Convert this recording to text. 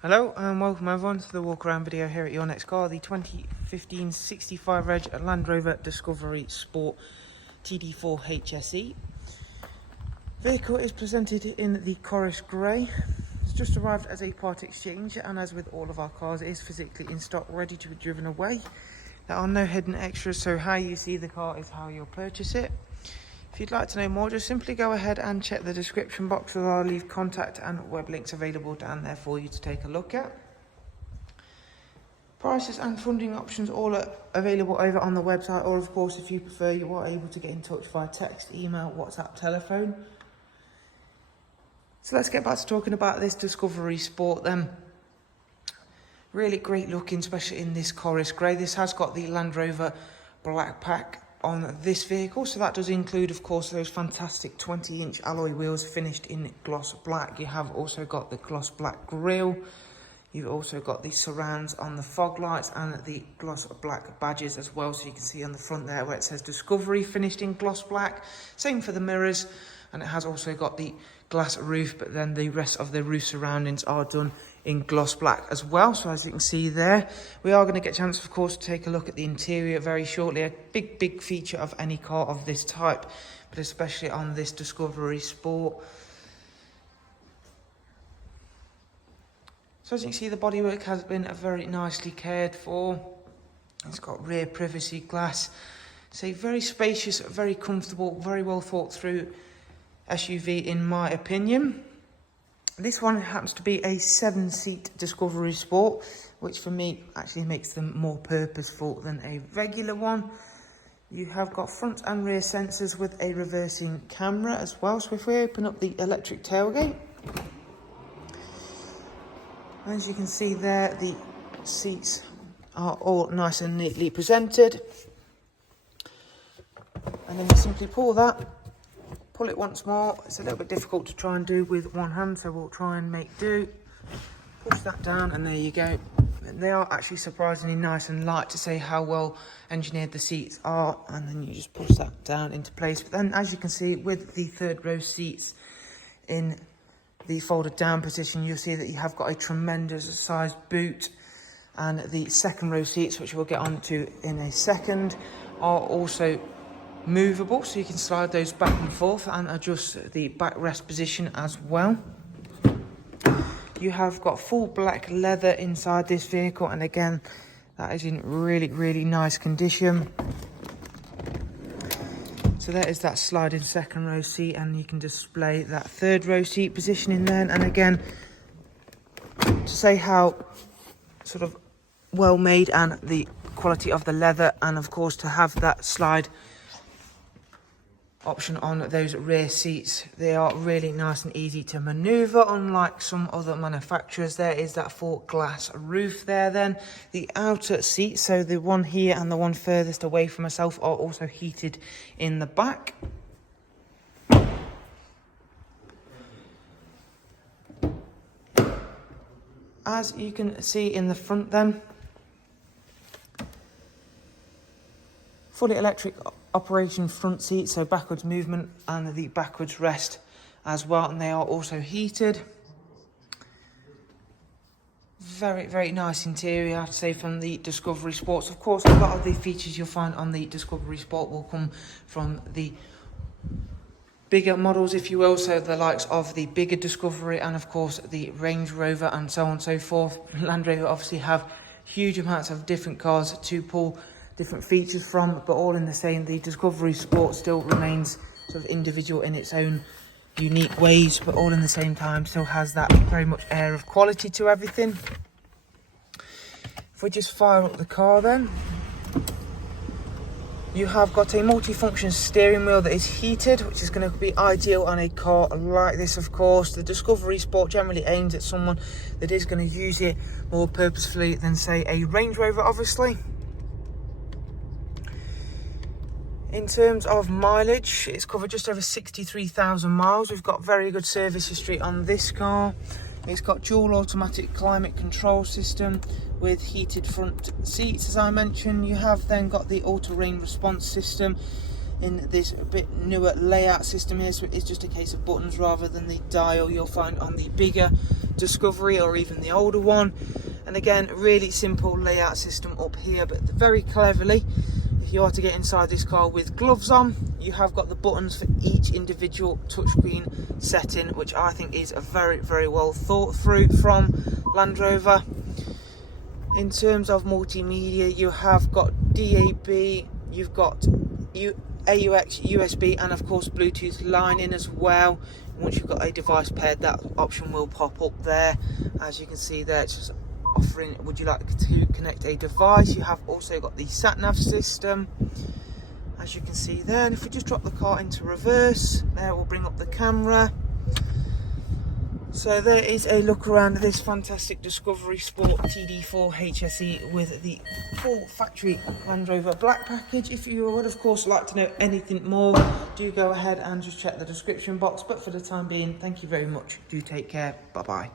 Hello and welcome everyone to the walk around video here at your next car, the 2015 65 reg Land Rover Discovery Sport TD4 HSE. Vehicle is presented in the Corus Grey. It's just arrived as a part exchange, and as with all of our cars, it is physically in stock, ready to be driven away. There are no hidden extras, so how you see the car is how you'll purchase it. If you'd like to know more, just simply go ahead and check the description box, where I'll leave contact and web links available down there for you to take a look at. Prices and funding options all are available over on the website, or of course if you prefer, you are able to get in touch via text, email, WhatsApp, telephone. So let's get back to talking about this Discovery Sport then. Really great looking, especially in this Corus Grey. This has got the Land Rover black pack on this vehicle, so that does include of course those fantastic 20-inch alloy wheels finished in gloss black. You have also got the gloss black grille. You've also got the surrounds on the fog lights and the gloss black badges as well, so you can see on the front there where it says Discovery finished in gloss black. Same for the mirrors, and it has also got the glass roof, but then the rest of the roof surroundings are done in gloss black as well. So as you can see there, we are going to get a chance of course to take a look at the interior very shortly. A big feature of any car of this type, but especially on this Discovery Sport. So as you can see, the bodywork has been very nicely cared for. It's got rear privacy glass. It's a very spacious, very comfortable, very well thought through SUV in my opinion. This one happens to be a 7-seat Discovery Sport, which for me actually makes them more purposeful than a regular one. You have got front and rear sensors with a reversing camera as well. So if we open up the electric tailgate, as you can see there, the seats are all nice and neatly presented. And then you simply pull it once more. It's a little bit difficult to try and do with one hand, so we'll try and make do. Push that down and there you go. And they are actually surprisingly nice and light, to say how well engineered the seats are. And then you just push that down into place. But then as you can see, with the third row seats in the folded down position, you'll see that you have got a tremendous sized boot, and the second row seats, which we'll get onto in a second, are also movable, so you can slide those back and forth and adjust the backrest position as well. You have got full black leather inside this vehicle, and again that is in really nice condition. So there is that sliding second row seat, and you can display that third row seat positioning then. And again, to say how sort of well made and the quality of the leather, and of course to have that slide option on those rear seats, they are really nice and easy to maneuver, unlike some other manufacturers. There is that full glass roof there. Then the outer seats, so the one here and the one furthest away from myself, are also heated in the back. As you can see in the front then, fully electric operation front seat, so backwards movement and the backwards rest as well, and they are also heated. Very nice interior, I have to say, from the Discovery Sports. Of course, a lot of the features you'll find on the Discovery Sport will come from the bigger models, if you will, so the likes of the bigger Discovery and of course the Range Rover and so on and so forth. Land Rover obviously have huge amounts of different cars to pull different features from, but all in the same, the Discovery Sport still remains sort of individual in its own unique ways, but all in the same time still has that very much air of quality to everything. If we just fire up the car then, you have got a multifunction steering wheel that is heated, which is going to be ideal on a car like this. Of course, the Discovery Sport generally aims at someone that is going to use it more purposefully than say a Range Rover, obviously. In terms of mileage, it's covered just over 63,000 miles. We've got very good service history on this car. It's got dual automatic climate control system with heated front seats, as I mentioned. You have then got the auto rain response system in this a bit newer layout system here, so it's just a case of buttons rather than the dial you'll find on the bigger Discovery or even the older one. And again, really simple layout system up here, but very cleverly, if you are to get inside this car with gloves on, you have got the buttons for each individual touchscreen setting, which I think is a very well thought through from Land Rover. In terms of multimedia, you have got DAB, you've got AUX, USB, and of course Bluetooth line in as well. Once you've got a device paired, that option will pop up there. As you can see there, it's just offering, would you like to connect a device? You have also got the sat nav system, as you can see there. And if we just drop the car into reverse, there will bring up the camera. So there is a look around this fantastic Discovery Sport TD4 HSE with the full factory Land Rover black package. If you would of course like to know anything more, do go ahead and just check the description box. But for the time being, thank you very much. Do take care. Bye bye.